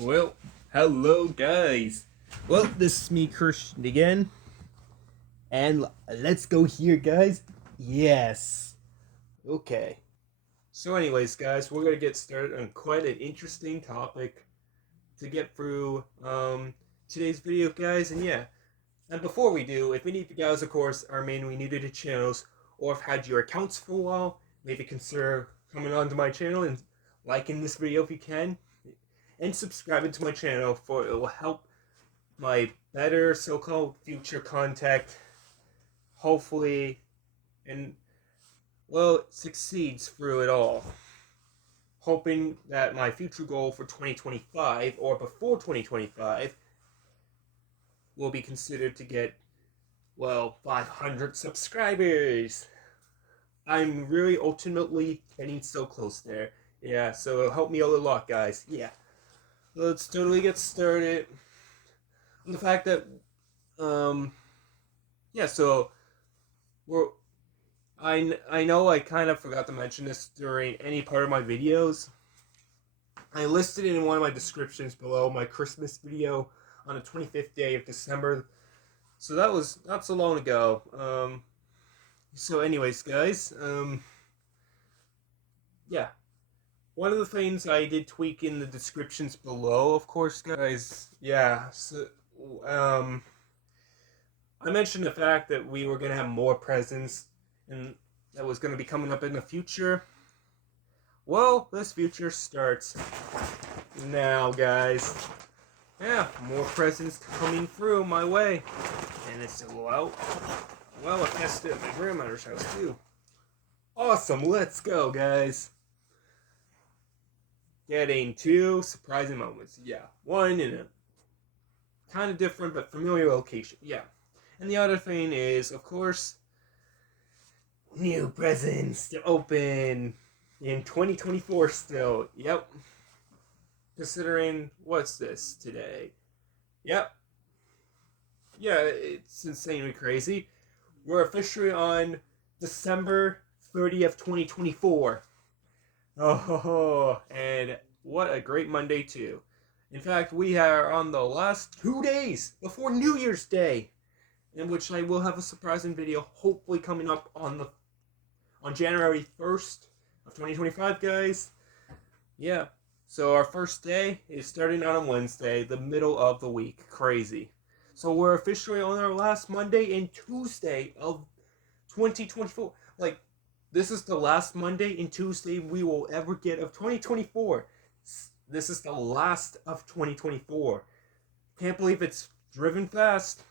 Well, hello guys. Well, this is me, Christian, again. And let's go here, guys. Yes. Okay. So anyways, guys, we're going to get started on quite an interesting topic to get through today's video, guys. And yeah, and before we do, if any of you guys, of course, are mainly new to the channels or have had your accounts for a while, maybe consider coming onto my channel and liking this video if you can, and subscribing to my channel, for it will help my better so-called future contact hopefully and well succeeds through it all, hoping that my future goal for 2025 or before 2025 will be considered to get 500 subscribers. I'm really ultimately getting so close there. Yeah, so it'll help me out a lot, guys. Yeah, let's totally get started. And the fact that yeah, so we're I know I kind of forgot to mention this during any part of my videos. I listed it in one of my descriptions below my Christmas video on the 25th day of December. So that was not so long ago. So anyways, guys, yeah. One of the things I did tweak in the descriptions below, of course, guys, yeah, so, I mentioned the fact that we were going to have more presents and that was going to be coming up in the future. Well, this future starts now, guys. Yeah, more presents coming through my way. And it's well, I passed it at my grandmother's house too. Awesome, let's go, guys. Getting two surprising moments. Yeah, one in a kind of different but familiar location. Yeah. And the other thing is, of course, new presents to open in 2024 still. Yep. Considering, what's this today? Yep. Yeah, it's insanely crazy. We're officially on December 30th, 2024. Oh, and what a great Monday, too. In fact, we are on the last 2 days before New Year's Day, in which I will have a surprising video hopefully coming up on January 1st of 2025, guys. Yeah. So our first day is starting on Wednesday, the middle of the week. Crazy. So we're officially on our last Monday and Tuesday of 2024. Like, this is the last Monday and Tuesday we will ever get of 2024. This is the last of 2024. Can't believe it's driven fast.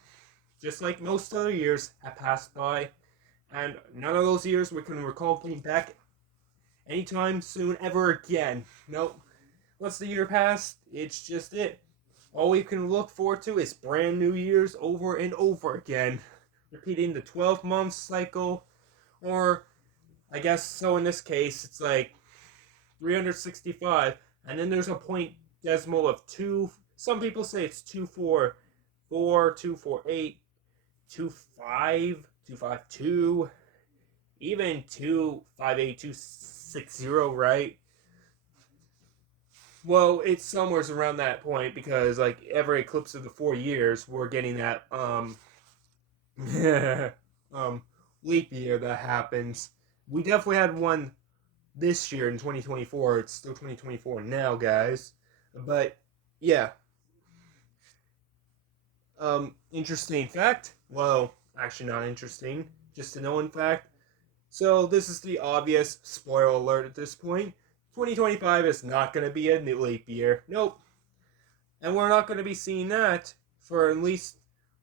Just like most other years have passed by. And none of those years we can recall being back anytime soon ever again. Nope. Once the year passed, it's just it. All we can look forward to is brand new years over and over again. Repeating the 12-month cycle, or I guess so in this case, it's like 365, and then there's a point decimal of 2. Some people say it's 244, 248, 25, 252, even 258, 260, right? Well, it's somewhere around that point because like every eclipse of the 4 years, we're getting that leap year that happens. We definitely had one this year in 2024. It's still 2024 now, guys. But yeah. Interesting fact. Well, actually not interesting. Just a known fact. So this is the obvious spoiler alert at this point. 2025 is not going to be a new leap year. Nope. And we're not going to be seeing that for at least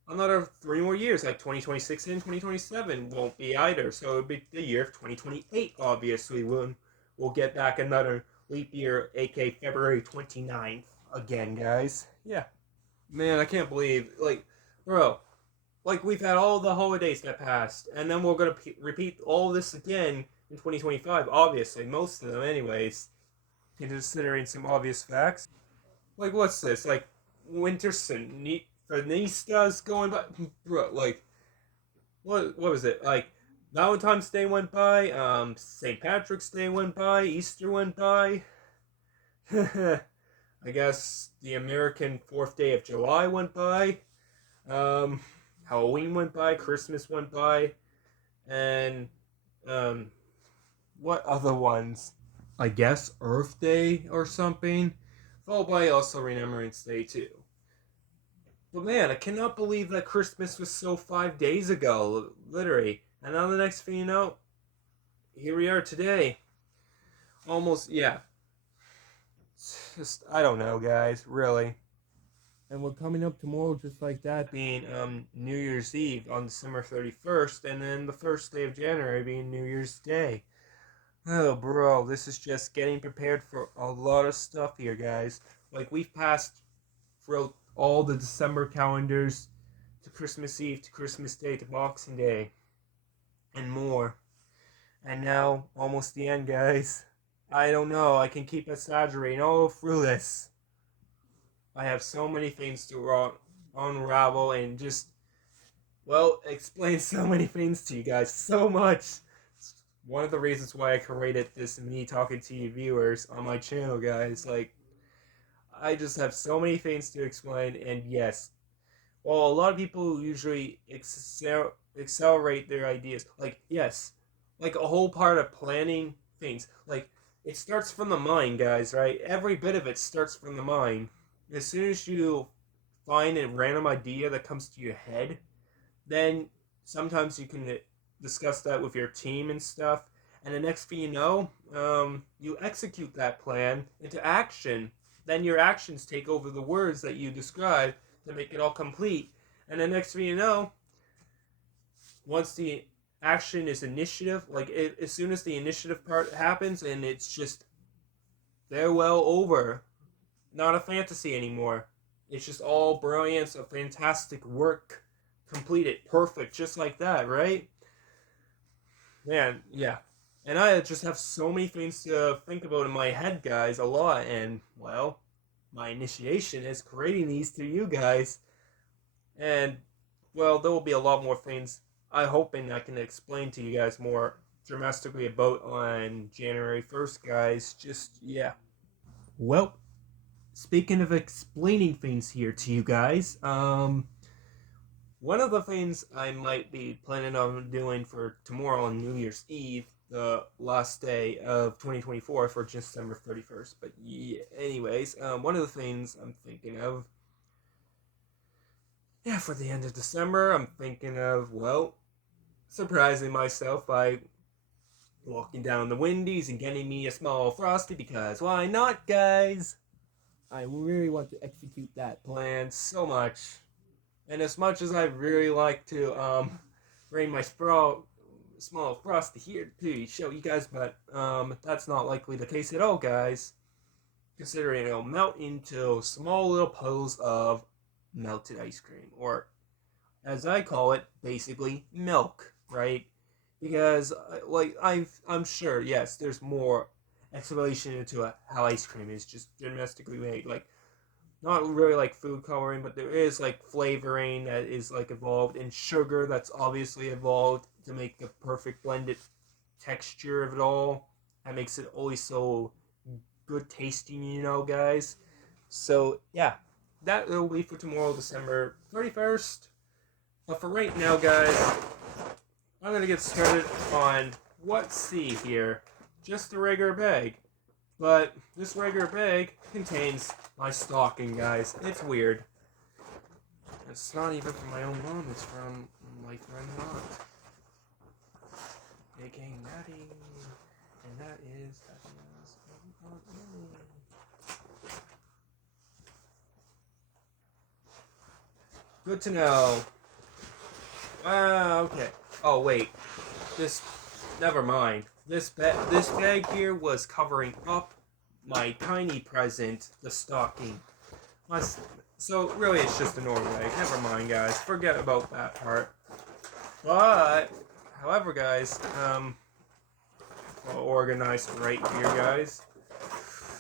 another 3 more years. Like 2026 and 2027 won't be either. So it'll be the year of 2028, obviously, when we'll get back another leap year, aka February 29th. Again, guys. Yeah. Man, I can't believe, like, bro, like, we've had all the holidays that passed, and then we're going to repeat all this again in 2025, obviously, most of them anyways, considering some obvious facts. Like, what's this? Like, Winter Fenistas going by? Bro, like, what was it? Like, Valentine's Day went by, St. Patrick's Day went by, Easter went by. I guess the American 4th day of July went by. Um, Halloween went by. Christmas went by. And, um, what other ones? I guess Earth Day or something. Followed by also Remembrance Day, too. But man, I cannot believe that Christmas was so 5 days ago, literally. And now the next thing you know, here we are today. Almost, yeah. It's just, I don't know, guys, really. And we're coming up tomorrow just like that, being New Year's Eve on December 31st, and then the first day of January being New Year's Day. Oh, bro, this is just getting prepared for a lot of stuff here, guys. Like, we've passed throughout all the December calendars to Christmas Eve, to Christmas Day, to Boxing Day, and more. And now, almost the end, guys. I don't know, I can keep exaggerating all through this. I have so many things to unravel and just, well, explain so many things to you guys. So much. It's one of the reasons why I created this me talking to you viewers on my channel, guys. Like, I just have so many things to explain, and yes, well, a lot of people usually accelerate their ideas. Like, yes, like a whole part of planning things. Like, it starts from the mind, guys, right? Every bit of it starts from the mind. As soon as you find a random idea that comes to your head, then sometimes you can discuss that with your team and stuff. And the next thing you know, you execute that plan into action. Then your actions take over the words that you describe to make it all complete. And the next thing you know, once the action is initiative, like as soon as the initiative part happens, and it's just farewell over, not a fantasy anymore. It's just all brilliance of fantastic work completed, perfect, just like that, right? Man, yeah. And I just have so many things to think about in my head, guys, a lot, and, well, my initiation is creating these to you guys. And, well, there will be a lot more things I'm hoping I can explain to you guys more dramatically about on January 1st, guys. Just, yeah. Well, speaking of explaining things here to you guys, one of the things I might be planning on doing for tomorrow on New Year's Eve, the last day of 2024 for December 31st, but yeah, anyways, one of the things I'm thinking of, yeah, for the end of December, I'm thinking of, well, surprising myself by walking down the Wendy's and getting me a small Frosty, because why not, guys? I really want to execute that plan so much. And as much as I really like to bring my small Frosty here to show you guys, but that's not likely the case at all, guys. Considering it'll melt into small little puddles of melted ice cream, or as I call it, basically milk, right? Because like I'm sure, yes, there's more explanation into how ice cream is just domestically made, like not really like food coloring, but there is like flavoring that is like evolved, and sugar that's obviously evolved to make the perfect blended texture of it all. That makes it always so good tasting, you know, guys. So yeah, that will be for tomorrow, December 31st. But for right now, guys, I'm gonna get started on what's C here. Just a regular bag. But this regular bag contains my stocking, guys. It's weird. It's not even from my own mom, it's from my friend Aunt. A.K.A. Maddie. And that is Aunt Millie. Good to know. Okay. Oh, wait. Never mind. This bag here was covering up my tiny present, the stocking. So really, it's just a normal bag. Never mind, guys. Forget about that part. But, however, guys, I'll organize right here, guys.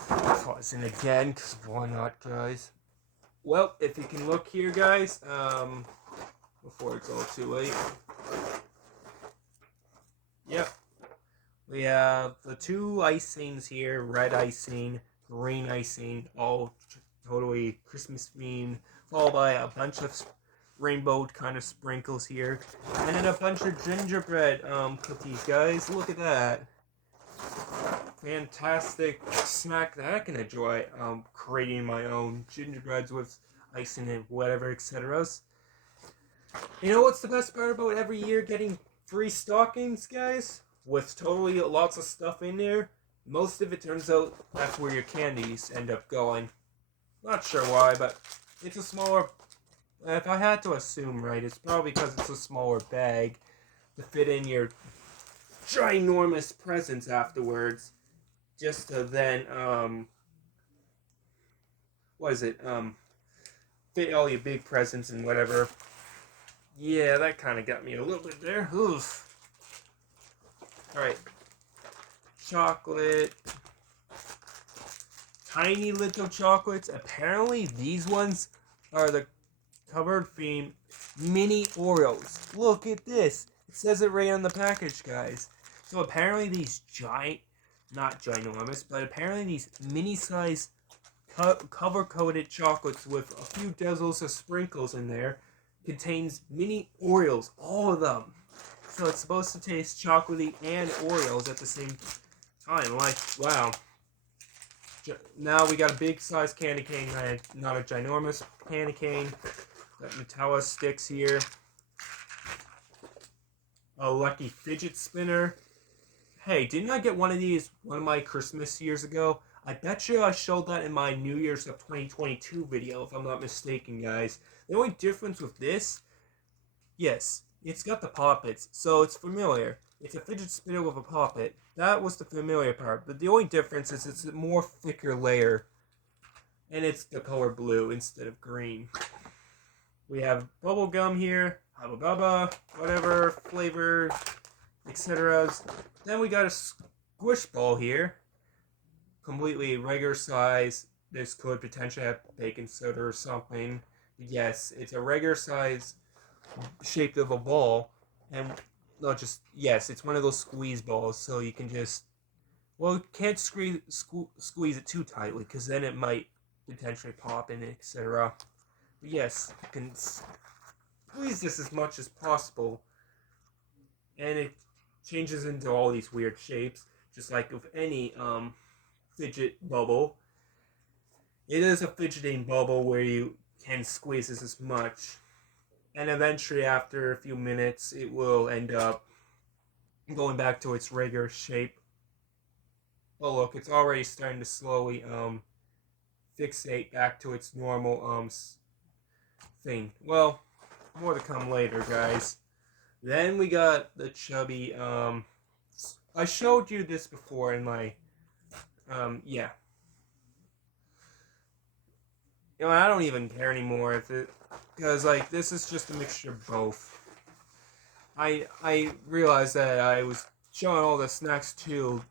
Pausing again, because why not, guys? Well, if you can look here, guys, before it's all too late. Yep. We have the two icings here, red icing, green icing, all totally Christmas themed, followed by a bunch of rainbow kind of sprinkles here, and then a bunch of gingerbread cookies, guys. Look at that. Fantastic snack that I can enjoy. Creating my own gingerbreads with icing and whatever, etc. You know what's the best part about every year getting free stockings, guys? With totally lots of stuff in there, most of it turns out that's where your candies end up going. Not sure why, but it's a smaller. If I had to assume, right, it's probably because it's a smaller bag to fit in your ginormous presents afterwards. Just to then, what is it? Fit all your big presents and whatever. Yeah, that kind of got me a little bit there. Oof. Alright. Chocolate. Tiny little chocolates. Apparently, these ones are the covered theme mini Oreos. Look at this. It says it right on the package, guys. So apparently these not ginormous, but apparently these mini-sized cover-coated chocolates with a few drizzles of sprinkles in there contains mini Oreos, all of them. So it's supposed to taste chocolatey and Oreos at the same time. Like, wow. Now we got a big size candy cane, not a ginormous candy cane. Got Nutella sticks here. A lucky fidget spinner. Hey, didn't I get one of these one of my Christmas years ago? I bet you I showed that in my New Year's of 2022 video, if I'm not mistaken, guys. The only difference with this, yes, it's got the poppets, so it's familiar. It's a fidget spinner with a poppet. That was the familiar part, but the only difference is it's a more thicker layer, and it's the color blue instead of green. We have bubble gum here, Hubba Bubba, whatever, flavor, etc. Then we got a squish ball here, completely regular size. This could potentially have baking soda or something. Yes, it's a regular size shaped of a ball, and not just, yes, it's one of those squeeze balls, so you can just, well, you can't squeeze it too tightly, because then it might potentially pop in, etc. But yes, you can squeeze this as much as possible, and it changes into all these weird shapes, just like with any fidget bubble. It is a fidgeting bubble where you can squeeze this as much, and eventually after a few minutes it will end up going back to its regular shape. Oh look, it's already starting to slowly fixate back to its normal thing. Well, more to come later, guys. Then we got the chubby, I showed you this before in my, yeah. You know, I don't even care anymore if it, because, like, this is just a mixture of both. I realized that I was showing all the snacks too,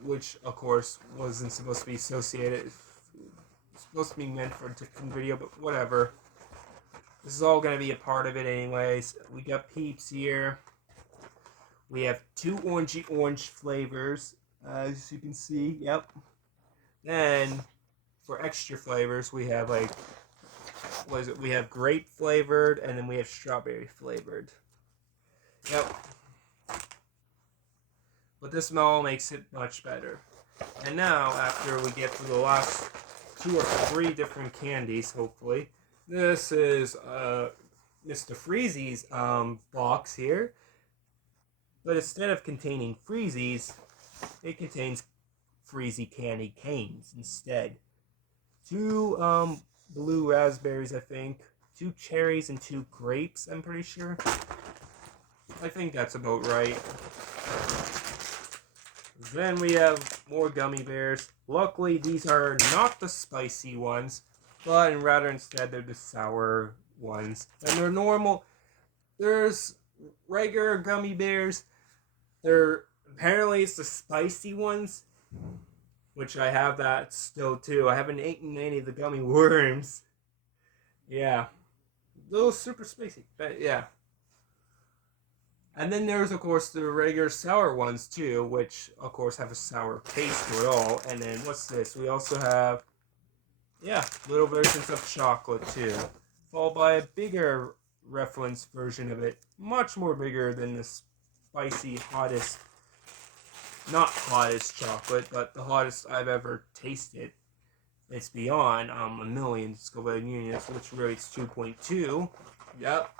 which, of course, wasn't supposed to be associated. It's supposed to be meant for a different video, but whatever. This is all going to be a part of it anyways. We got Peeps here. We have 2 orangey orange flavors, as you can see. Yep. Then, for extra flavors, we have, like, what is it? We have grape flavored, and then we have strawberry flavored. Yep. But this smell makes it much better. And now, after we get to the last 2 or 3 different candies, hopefully, this is Mr. Freezy's box here. But instead of containing Freezies, it contains Freezy candy canes instead. 2 blue raspberries, I think. 2 cherries and 2 grapes, I'm pretty sure. I think that's about right. Then we have more gummy bears. Luckily, these are not the spicy ones, but rather instead they're the sour ones. And they're normal. There's regular gummy bears. Apparently it's the spicy ones, which I have that still too. I haven't eaten any of the gummy worms. Yeah. Those super spicy, but yeah. And then there's, of course, the regular sour ones, too, which, of course, have a sour taste to it all. And then, what's this? We also have, yeah, little versions of chocolate, too. Followed by a bigger reference version of it. Much more bigger than the spicy, hottest, not hottest chocolate, but the hottest I've ever tasted. It's beyond a million Scoville units, which rates 2.2. Yep.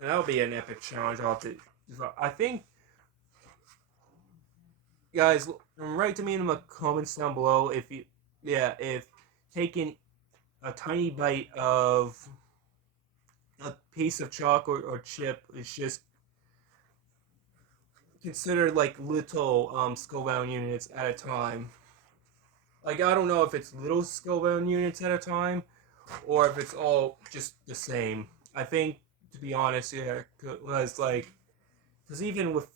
And that'll be an epic challenge. I think, guys, write to me in the comments down below if taking a tiny bite of a piece of chocolate or chip is just considered like little Scoville units at a time. Like, I don't know if it's little Scoville units at a time or if it's all just the same. I think, to be honest, yeah, because even with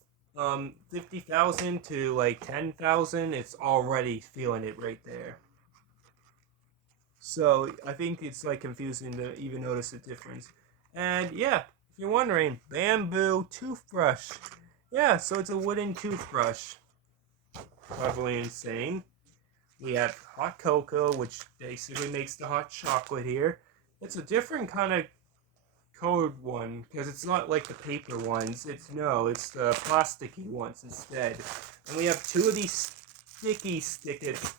50,000 to like 10,000, it's already feeling it right there. So I think it's like confusing to even notice the difference. And yeah, if you're wondering, bamboo toothbrush. Yeah, so it's a wooden toothbrush. Probably insane. We have hot cocoa, which basically makes the hot chocolate here. It's a different kind of colored one, because it's not like the paper ones. It's the plasticky ones instead. And we have two of these sticky stickers,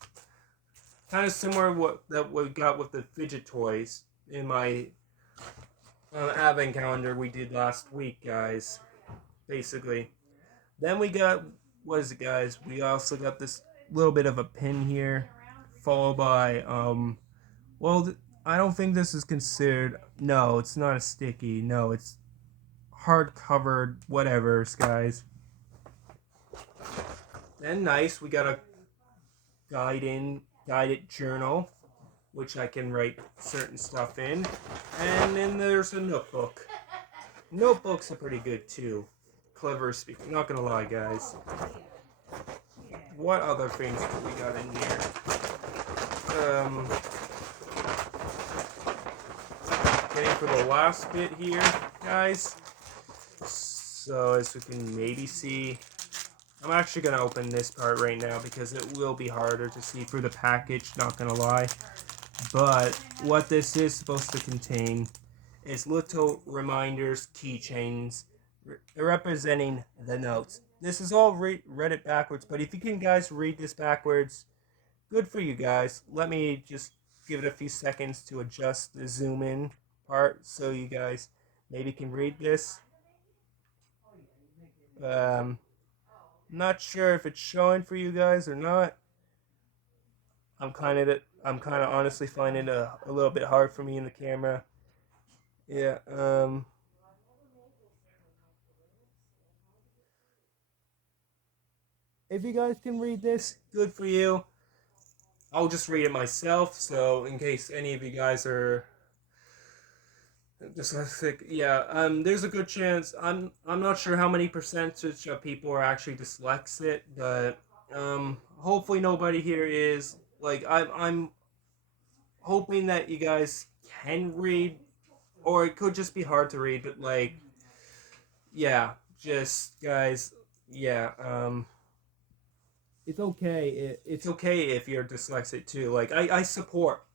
kind of similar that we got with the fidget toys in my advent calendar we did last week, guys. Basically. Then we got, what is it, guys? We also got this little bit of a pin here, followed by, I don't think this is considered, no, it's not a sticky, no, it's hard-covered whatevers, guys. Then nice, we got a guided journal, which I can write certain stuff in. And then there's a notebook. Notebooks are pretty good, too. Clever speaking, not gonna lie, guys. What other things do we got in here? Getting for the last bit here, guys. So as we can maybe see, I'm actually gonna open this part right now because it will be harder to see through the package, not gonna lie. But what this is supposed to contain is little reminders, keychains, representing the notes. This is all read it backwards, but if you can guys read this backwards, good for you guys. Let me just give it a few seconds to adjust the zoom in part so you guys maybe can read this. Not sure if it's showing for you guys or not. I'm kind of honestly finding it a little bit hard for me in the camera. Yeah, if you guys can read this, good for you. I'll just read it myself, so in case any of you guys are dyslexic, yeah, there's a good chance. I'm not sure how many percentage of people are actually dyslexic, but hopefully nobody here is. Like, I'm hoping that you guys can read, or it could just be hard to read, but like, yeah, just guys, yeah, it's okay. It's okay if you're dyslexic too. Like, I support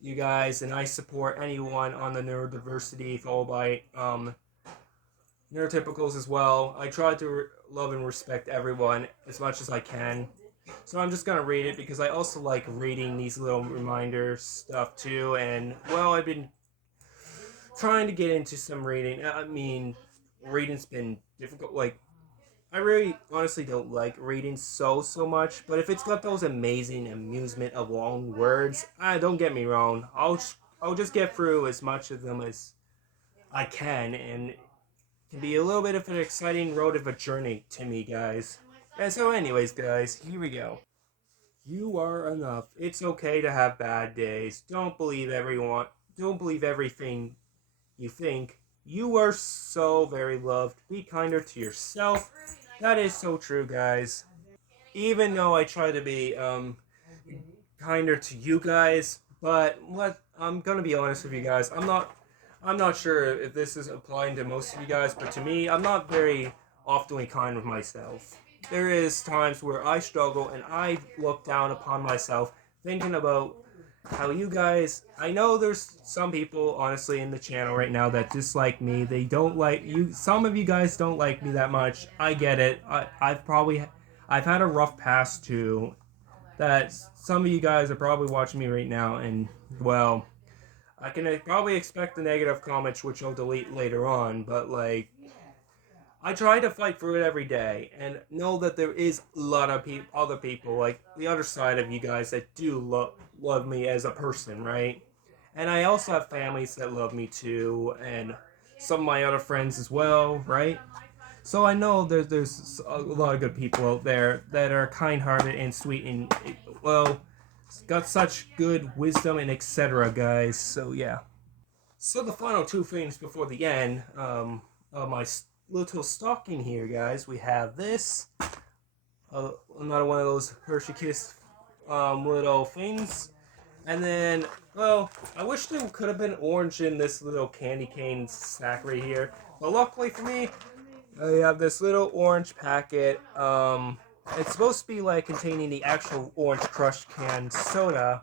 you guys, and I support anyone on the neurodiversity, followed by neurotypicals as well. I try to love and respect everyone as much as I can. So I'm just gonna read it because I also like reading these little reminder stuff too. And well, I've been trying to get into some reading. I mean, reading's been difficult. Like, I really honestly don't like reading so much, but if it's got those amazing amusement of long words, don't get me wrong, I'll just get through as much of them as I can, and it can be a little bit of an exciting road of a journey to me, guys. And so anyways, guys, here we go. You are enough. It's okay to have bad days. Don't believe everything you think. You are so very loved. Be kinder to yourself. That is so true, guys. Even though I try to be kinder to you guys, but I'm gonna be honest with you guys. I'm not sure if this is applying to most of you guys, but to me, I'm not very often kind with myself. There is times where I struggle and I look down upon myself, thinking about how you guys. I know there's some people, honestly, in the channel right now that dislike me. They don't like you. Some of you guys don't like me that much. I get it. I've had a rough past too. That some of you guys are probably watching me right now, and well, I can probably expect the negative comments, which I'll delete later on, but like, I try to fight for it every day, and know that there is a lot of other people, like the other side of you guys, that do love me as a person, right? And I also have families that love me too, and some of my other friends as well, right? So I know there's a lot of good people out there that are kind-hearted and sweet and, well, got such good wisdom and etc. guys. So yeah. So the final two things before the end, of my little stocking here, guys. We have this, another one of those Hershey Kiss, little things, and then, well, I wish there could have been orange in this little candy cane sack right here, but luckily for me, I have this little orange packet. It's supposed to be like containing the actual orange crushed canned soda,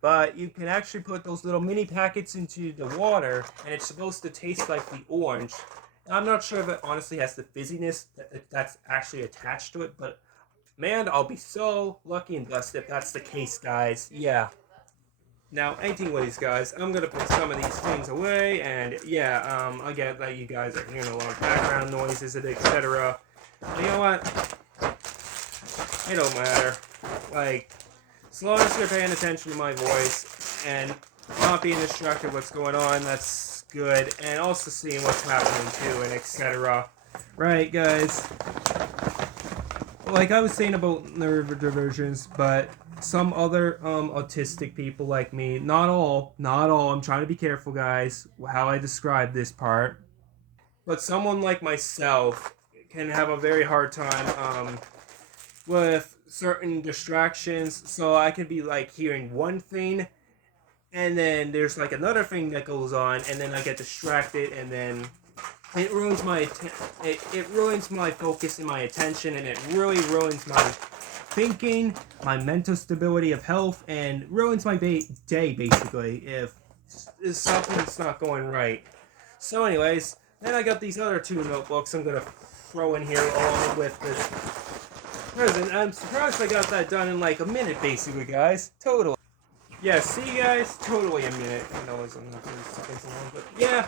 but you can actually put those little mini packets into the water, and it's supposed to taste like the orange. I'm not sure if it honestly has the fizziness that's actually attached to it, but man, I'll be so lucky and blessed if that's the case, guys. Yeah. Now, anyways, guys, I'm gonna put some of these things away, and yeah, I get that you guys are hearing a lot of background noises and etc. But you know what? It don't matter. Like, as long as you're paying attention to my voice and not being distracted what's going on, that's good. And also seeing what's happening too, and etc. Right, guys? Like I was saying about neurodivergence, but some other autistic people like me, not all, I'm trying to be careful, guys, how I describe this part, but someone like myself can have a very hard time with certain distractions. So I can be like hearing one thing, and then there's like another thing that goes on, and then I get distracted, and then it ruins it ruins my focus and my attention, and it really ruins my thinking, my mental stability of health, and ruins my day basically if something's not going right. So, anyways, then I got these other two notebooks I'm gonna throw in here along with this present. I'm surprised I got that done in like a minute, basically, guys. Totally. Yeah, see, guys, totally a minute. I know it's not going to take so long, but yeah.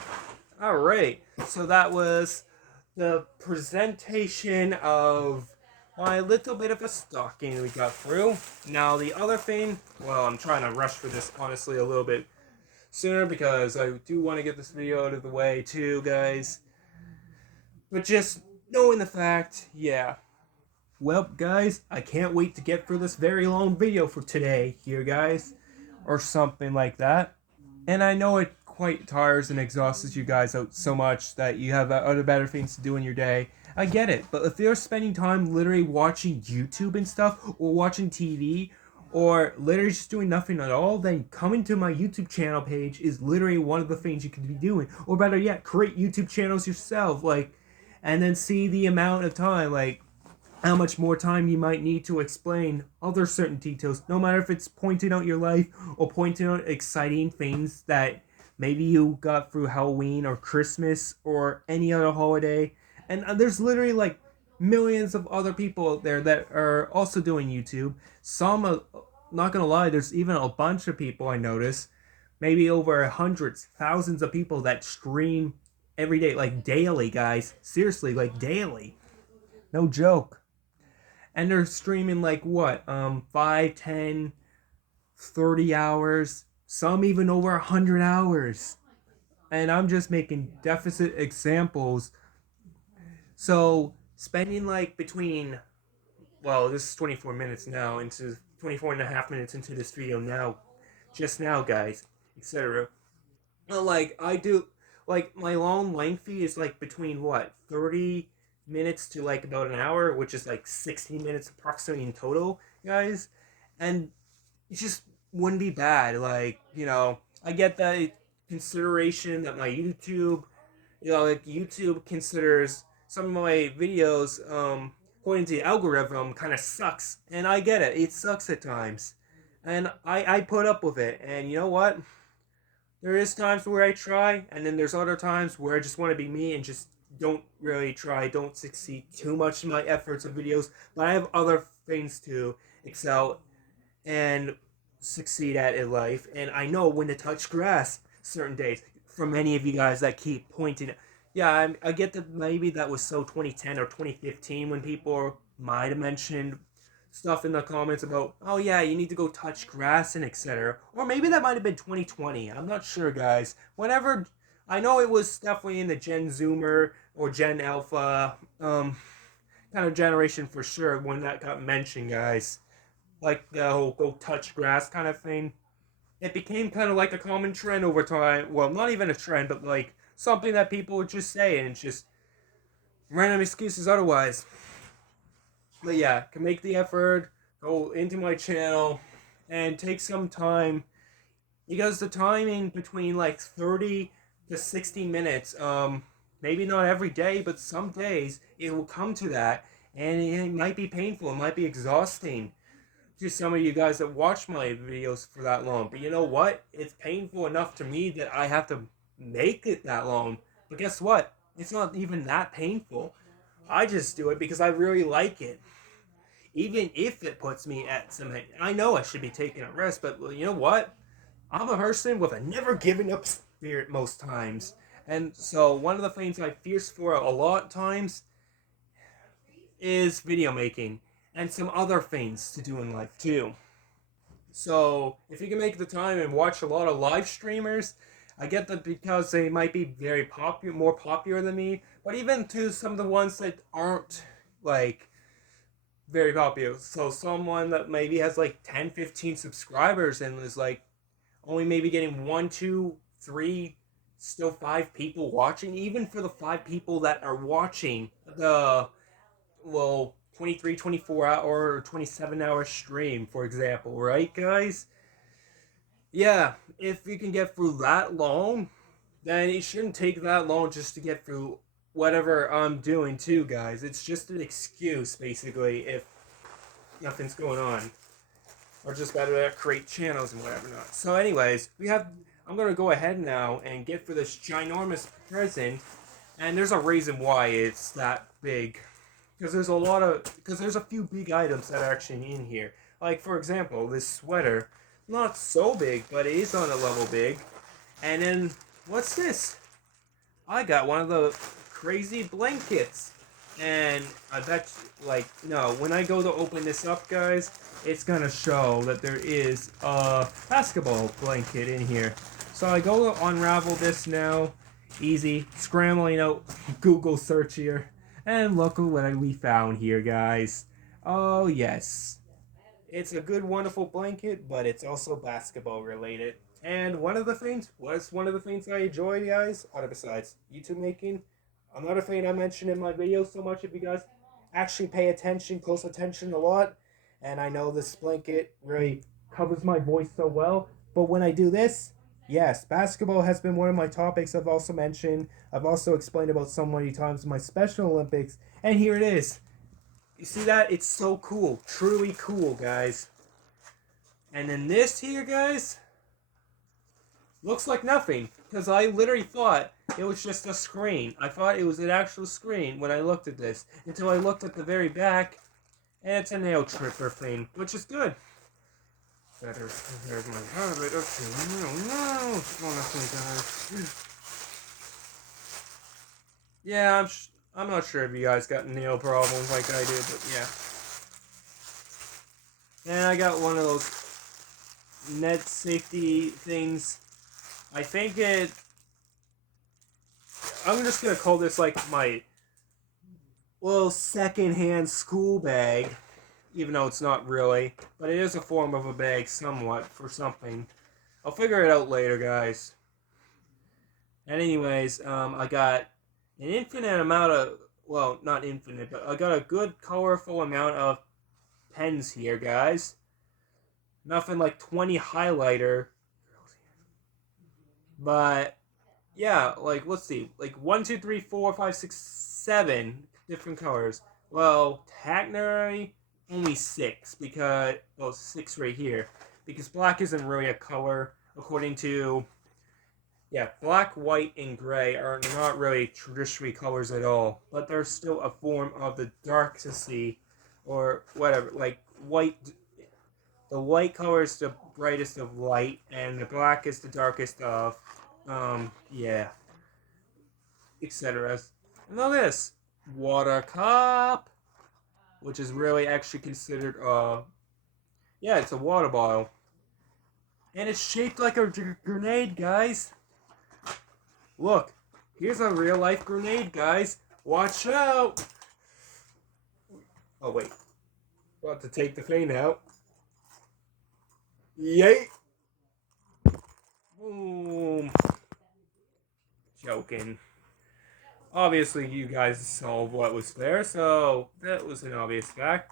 All right. So that was the presentation of my little bit of a stocking we got through. Now the other thing, well, I'm trying to rush for this honestly a little bit sooner because I do want to get this video out of the way too, guys. But just knowing the fact, yeah. Well, guys, I can't wait to get through this very long video for today here, guys, or something like that. And I know it quite tires and exhausts you guys out so much that you have other better things to do in your day. I get it, but if you're spending time literally watching YouTube and stuff, or watching TV, or literally just doing nothing at all, then coming to my YouTube channel page is literally one of the things you could be doing. Or better yet, create YouTube channels yourself, like, and then see the amount of time, like, how much more time you might need to explain other certain details, no matter if it's pointing out your life or pointing out exciting things that maybe you got through Halloween or Christmas or any other holiday. And there's literally like millions of other people out there that are also doing YouTube. Some, not gonna lie, there's even a bunch of people I notice, maybe over hundreds, thousands of people that stream every day, like daily, guys. Seriously, like daily. No joke. And they're streaming like what, 5, 10, 30 hours, some even over 100 hours. And I'm just making deficit examples. So spending like between, well, this is 24 minutes now, into 24 and a half minutes into this video now, just now, guys, etc. Well, like I do, like my long lengthy is like between what, 30 minutes to like about an hour, which is like 60 minutes approximately in total, guys. And it just wouldn't be bad. Like, I get that consideration that my YouTube, like YouTube considers some of my videos, according to the algorithm, kind of sucks. And I get it. It sucks at times. And I put up with it. And you know what? There is times where I try, and then there's other times where I just want to be me and just don't really try, don't succeed too much in my efforts of videos. But I have other things to excel and succeed at in life, and I know when to touch grass certain days. For many of you guys that keep pointing, yeah, I get that maybe that was so 2010 or 2015 when people might have mentioned stuff in the comments about, oh yeah, you need to go touch grass and etc. Or maybe that might have been 2020. I'm not sure, guys. Whenever, I know it was definitely in the Gen Zoomer or Gen Alpha kind of generation for sure when that got mentioned, guys. Like the whole go touch grass kind of thing. It became kind of like a common trend over time. Well, not even a trend, but like something that people would just say and just random excuses otherwise. But yeah, can make the effort, go into my channel, and take some time because the timing between like 30 to 60 minutes, maybe not every day, but some days it will come to that, and it might be painful, it might be exhausting to some of you guys that watch my videos for that long. But you know what? It's painful enough to me that I have to make it that long. But guess what? It's not even that painful. I just do it because I really like it. Even if it puts me at some, I know I should be taking a rest, but you know what? I'm a person with a never giving up spirit most times. And so one of the things I fierce for a lot of times is video making and some other things to do in life too. So if you can make the time and watch a lot of live streamers, I get that because they might be very popular, more popular than me. But even to some of the ones that aren't like very popular, so someone that maybe has like 10, 15 subscribers and is like only maybe getting one, two, three, still five people watching. Even for the five people that are watching the, well, 23, 24 hour or 27-hour stream, for example, right, guys? Yeah, if you can get through that long, then it shouldn't take that long just to get through whatever I'm doing, too, guys. It's just an excuse, basically, if nothing's going on. Or just better create channels and whatever not. So, anyways, I'm gonna go ahead now and get for this ginormous present, and there's a reason why it's that big. Because there's a few big items that are actually in here. Like, for example, this sweater. Not so big, but it is on a level big. And then, what's this? I got one of the crazy blankets. And I bet, like, no, when I go to open this up, guys, it's gonna show that there is a basketball blanket in here. So I go to unravel this now. Easy. Scrambling out Google search here. And look at what we found here, guys. Oh, yes. It's a good, wonderful blanket, but it's also basketball related. And one of the things I enjoy, guys, other besides YouTube making, another thing I mentioned in my video so much, if you guys actually pay attention, close attention a lot, and I know this blanket really covers my voice so well, but when I do this, yes, basketball has been one of my topics I've also mentioned. I've also explained about so many times in my Special Olympics, and here it is. You see that? It's so cool. Truly cool, guys. And then this here, guys, looks like nothing. Because I literally thought it was just a screen. I thought it was an actual screen when I looked at this. Until I looked at the very back, and it's a nail tripper thing, which is good. There's my habit. Okay, no. Honestly, guys. Yeah, I'm not sure if you guys got nail problems like I do, but yeah. And I got one of those net safety things. I think I'm just gonna call this like my little second-hand school bag, even though it's not really, but it is a form of a bag somewhat for something. I'll figure it out later, guys. And anyways, I got an infinite amount of, well, not infinite, but I got a good colorful amount of pens here, guys. Nothing like 20 highlighter. But yeah, like let's see, like 1, 2, 3, 4, 5, 6, 7 different colors. Well, technically only six because well, six right here because black isn't really a color according to yeah, black, white, and gray are not really traditionally colors at all, but they're still a form of the darkest or whatever. Like white, the white color is the brightest of light, and the black is the darkest of, yeah, etc. Now this water cup, which is really actually considered, yeah, it's a water bottle, and it's shaped like a grenade, guys. Look, here's a real life grenade, guys. Watch out! Oh, wait. About to take the thing out. Yay! Boom. Joking. Obviously, you guys saw what was there, so that was an obvious fact.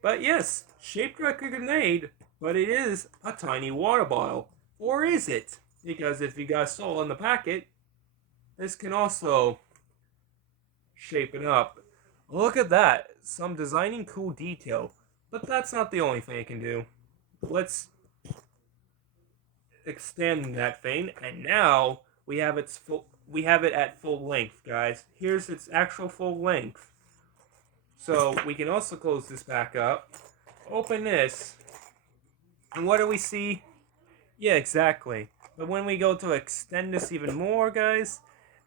But yes, shaped like a grenade, but it is a tiny water bottle. Or is it? Because if you guys saw in the packet, this can also shape it up. Look at that. Some designing cool detail. But that's not the only thing it can do. Let's extend that thing, and now we have it at full length, guys. Here's its actual full length. So we can also close this back up. Open this. And what do we see? Yeah, exactly. But when we go to extend this even more, guys,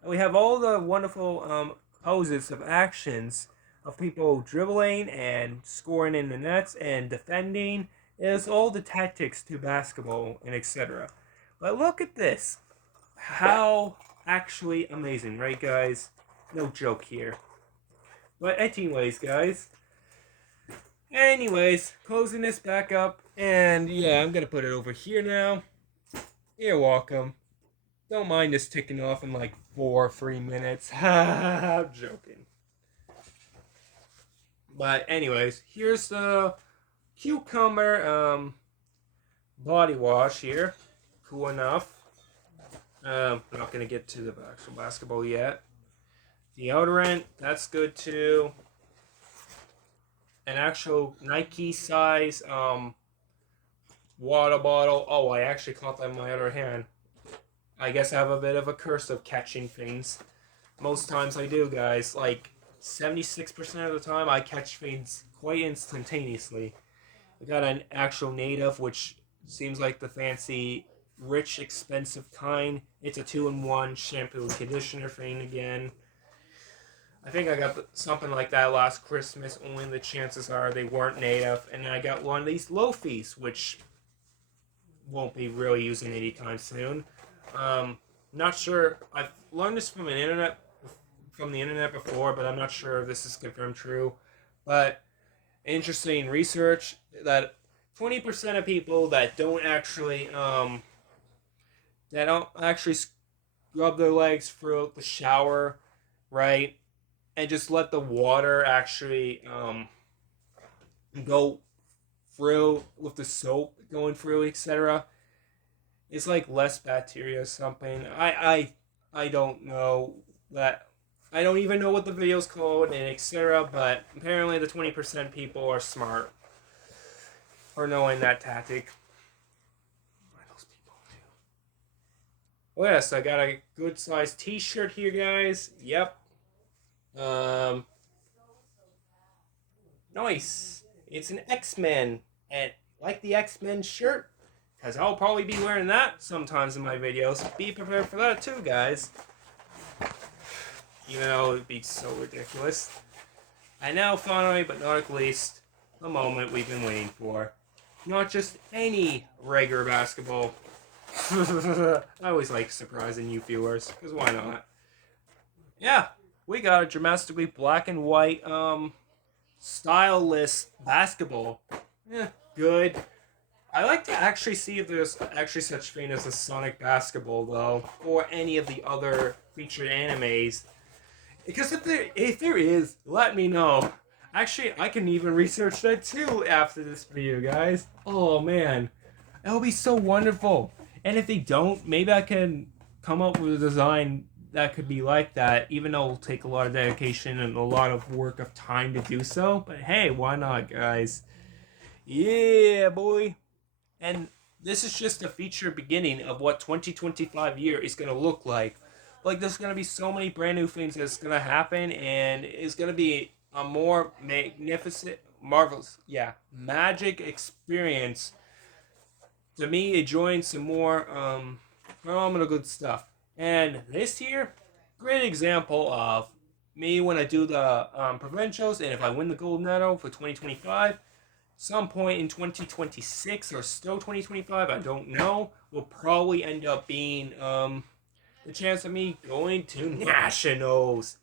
we have all the wonderful poses of actions of people dribbling and scoring in the nets and defending. It's all the tactics to basketball and etc. But look at this. How actually amazing, right, guys? No joke here. But anyways, guys. Anyways, closing this back up. And yeah, I'm going to put it over here now. You're welcome. Don't mind this ticking off in like 4 or 3 minutes. I'm joking. But anyways, here's the cucumber body wash here. Cool enough. I'm not gonna get to the actual basketball yet. Deodorant, that's good too. An actual Nike size water bottle. Oh, I actually caught that in my other hand. I guess I have a bit of a curse of catching things. Most times I do, guys. Like 76% of the time, I catch things quite instantaneously. I got an actual native, which seems like the fancy, rich, expensive kind. It's a 2-in-1 shampoo and conditioner thing again. I think I got something like that last Christmas, only the chances are they weren't native. And then I got one of these Lofies, which won't be really using anytime soon. Not sure. I've learned this from the internet before, but I'm not sure if this is confirmed true. But interesting research that 20% of people that don't actually scrub their legs throughout the shower, right, and just let the water actually go through with the soap going through, etc. It's like less bacteria or something. I don't know that. I don't even know what the video's called and etc. But apparently the 20% people are smart for knowing that tactic. What are those people do? Oh yes, I got a good sized T-shirt here, guys. Yep. Nice. It's an X-Men, and like the X-Men shirt, because I'll probably be wearing that sometimes in my videos. Be prepared for that too, guys. Even though it would be so ridiculous. And now, finally, but not least, the moment we've been waiting for. Not just any regular basketball. I always like surprising you viewers, because why not? Yeah, we got a dramatically black and white, styleless basketball. Yeah, good. I like to actually see if there's actually such thing as a Sonic basketball, though, or any of the other featured animes. Because if there is, let me know. Actually, I can even research that too after this video, guys. Oh man, that would be so wonderful. And if they don't, maybe I can come up with a design that could be like that, even though it'll take a lot of dedication and a lot of work of time to do so. But hey, why not, guys? Yeah, boy. And this is just a feature beginning of what 2025 year is going to look like. Like, there's going to be so many brand new things that's going to happen, and it's going to be a more magnificent, marvelous, magic experience to me enjoying some more phenomenal good stuff. And this year, great example of me when I do the provincials, and if I win the gold medal for 2025, some point in 2026 or still 2025, I don't know, will probably end up being the chance of me going to nationals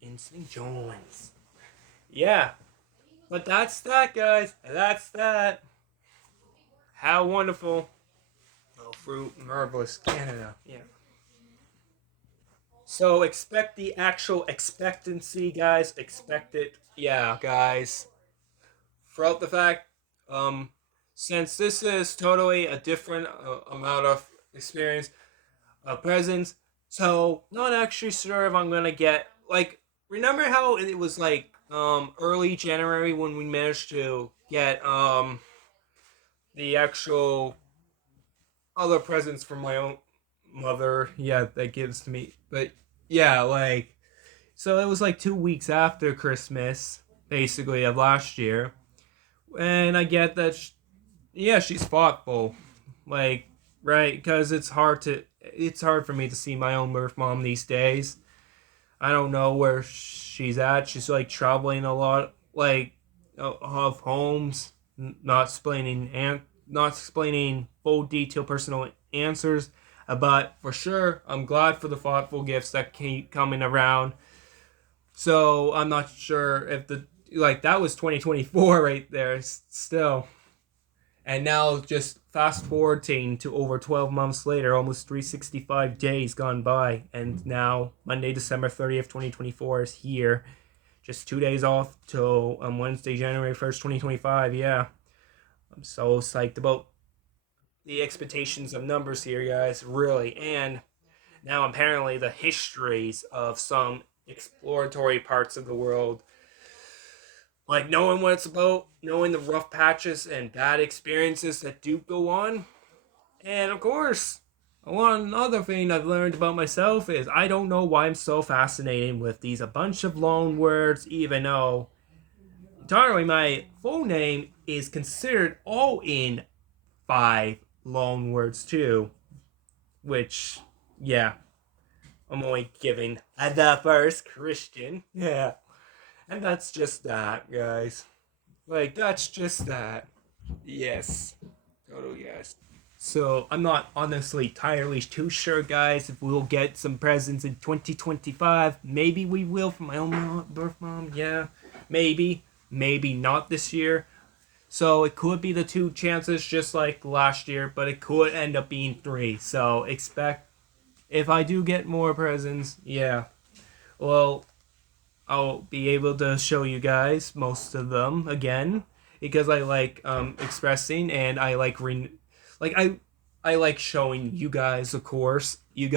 in St. John's. Yeah, but that's that, guys. That's that. How wonderful. Oh, fruit, marvelous Canada. Yeah. So expect the actual expectancy, guys. Expect it. Yeah, guys. Throughout the fact, um, since this is totally a different amount of experience, presents, so not actually sure if I'm gonna get like. Remember how it was like early January when we managed to get the actual other presents from my own mother, yeah, that gives to me. But yeah, like, so it was like 2 weeks after Christmas, basically, of last year. And I get that, yeah, she's thoughtful. Like, right, because it's hard for me to see my own birth mom these days. I don't know where she's at. She's like traveling a lot, like, of homes, not explaining and not explaining full detail personal answers. But for sure, I'm glad for the thoughtful gifts that keep coming around. So I'm not sure if that was 2024 right there still. And now just fast forwarding to over 12 months later, almost 365 days gone by, and now Monday, December 30th, 2024 is here. Just 2 days off till Wednesday, January 1st, 2025. Yeah, I'm so psyched about the expectations of numbers here, guys. Really. And now apparently the histories of some exploratory parts of the world, like knowing what it's about, knowing the rough patches and bad experiences that do go on. And of course, one other thing I've learned about myself is I don't know why I'm so fascinated with these a bunch of loan words, even though entirely my full name is considered all in 5 loan words too. Which, yeah, I'm only giving the first Christian. Yeah. And that's just that, guys. Like, that's just that. Yes. Totally, yes. So, I'm not honestly entirely too sure, guys, if we'll get some presents in 2025. Maybe we will from my own birth mom. Yeah. Maybe. Maybe not this year. So, it could be the 2 chances just like last year, but it could end up being 3. So, expect if I do get more presents, yeah. Well, I'll be able to show you guys most of them again because I like expressing and I like like I like showing you guys, of course, you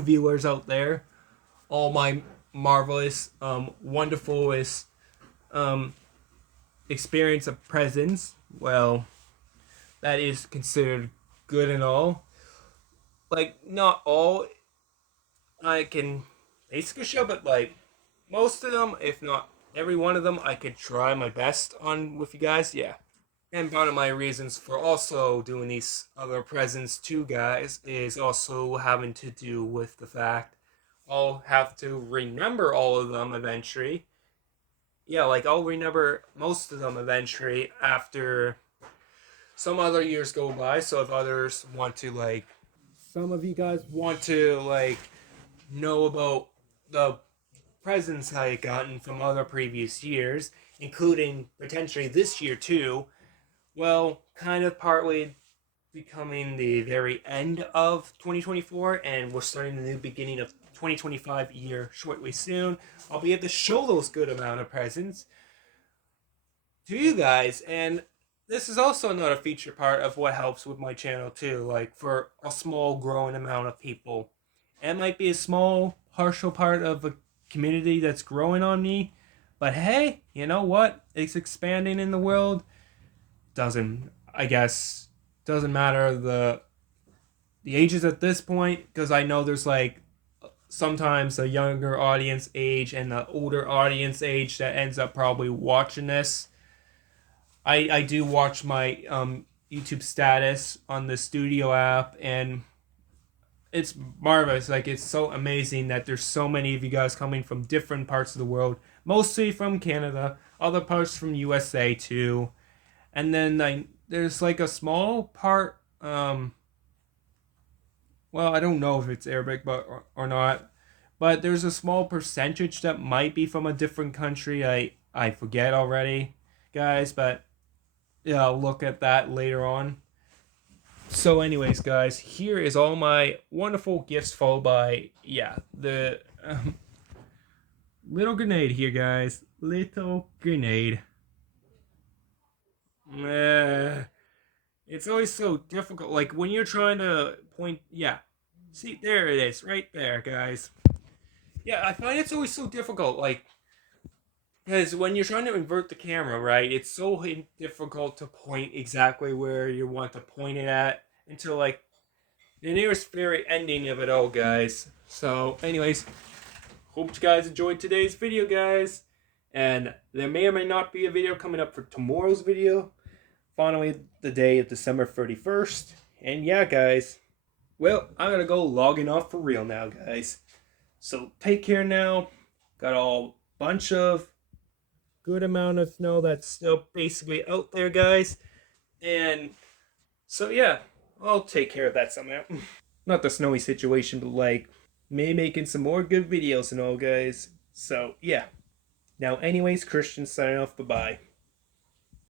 viewers out there, all my marvelous, wonderfulest um, experience of presence. Well, that is considered good and all. Like not all I can basically show, but like most of them, if not every one of them, I could try my best on with you guys. Yeah. And part of my reasons for also doing these other presents too, guys, is also having to do with the fact I'll have to remember all of them eventually. Yeah, like I'll remember most of them eventually after some other years go by. So if others want to like, some of you guys want to like know about the presents I had gotten from other previous years, including potentially this year too, well, kind of partly becoming the very end of 2024, and we're starting the new beginning of 2025 year shortly soon. I'll be able to show those good amount of presents to you guys, and this is also another feature part of what helps with my channel too, like for a small growing amount of people. It might be a small, partial part of a community that's growing on me. But hey, you know what? It's expanding in the world. Doesn't, I guess, doesn't matter the ages at this point, because I know there's like sometimes a younger audience age and the older audience age that ends up probably watching this. I do watch my YouTube status on the studio app, and it's marvelous. Like, it's so amazing that there's so many of you guys coming from different parts of the world, mostly from Canada, other parts from USA too, and then like there's like a small part. Well, I don't know if it's Arabic, but or not, but there's a small percentage that might be from a different country. I forget already, guys, but yeah, I'll look at that later on. So, anyways, guys, here is all my wonderful gifts, followed by the little grenade here, guys. Little grenade. Uh, it's always so difficult. Like when you're trying to point. Yeah, see, there it is, right there, guys. Yeah, I find it's always so difficult. Like, because when you're trying to invert the camera, right, it's so difficult to point exactly where you want to point it at until like the nearest very ending of it all, guys. So, anyways, hope you guys enjoyed today's video, guys. And there may or may not be a video coming up for tomorrow's video. Finally, the day of December 31st. And yeah, guys. Well, I'm gonna go logging off for real now, guys. So take care now. Got a bunch of good amount of snow that's still basically out there, guys. And so yeah, I'll take care of that somehow. Not the snowy situation, but like me making some more good videos and all, guys. So yeah. Now, anyways, Christian signing off. Bye bye.